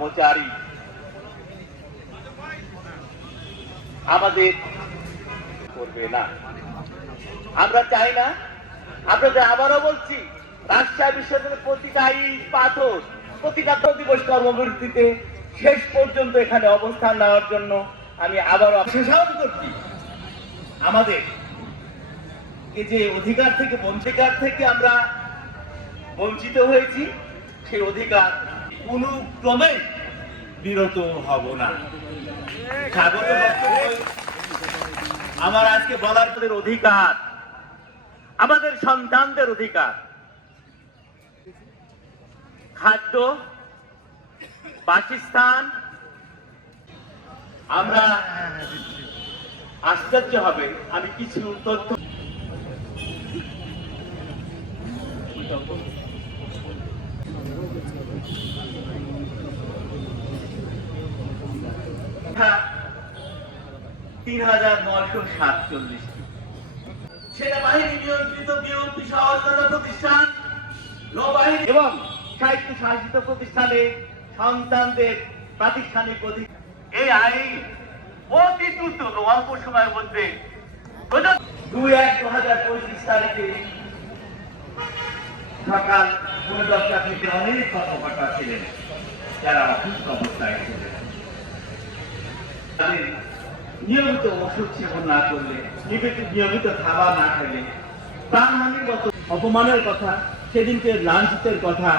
কর্মচারী। আমাদের করবে না। আমরা চাই না, আপনাদের আবারও বলছি, রাজশাহী বিশ্ববিদ্যালয়ের প্রতিটা ইট, পাথর, প্রতিটা দিবস কর্মবিরতিতে শেষ পর্যন্ত এখানে অবস্থান নেওয়ার জন্য আমি আবারও শেষায়ন করছি, আমাদের এই যে অধিকার থেকে, বঞ্চিকার থেকে আমরা বঞ্চিত হয়েছি, সেই অধিকার কোনো ক্রমে বিরত হব না। স্বাগত আমার আজকে বলার তোদের অধিকার, আমাদের সন্তানদের অধিকার। খাদ্য, বাসস্থান, আমরা আশ্চর্য হবে, আমি কিছু তথ্য তিন হাজার নয়শো সাতচল্লিশটি সেনাবাহিনী নিয়ন্ত্রিত বিএনপি সহ অন্যান্য প্রতিষ্ঠান, নৌবাহিনী এবং সাহিত্য শাসিত প্রতিষ্ঠানে সন্তানদের প্রাতিষ্ঠানিক অধিকার। এই আইন অতি দ্রুত অল্প সময়ের মধ্যে দুই এক দু হাজার পঁচিশ তারিখে সকাল পনেরো দশটা থেকে অনেক কর্মকর্তা ছিলেন যারা অসুস্থ অবস্থায় ছিলেন। নিয়মিত ওষুধ সেবন না করলে নিয়মিত খাবার না খেলে প্রাণহানির কত অপমানের কথা, সেদিনকে লাঞ্ছিতের কথা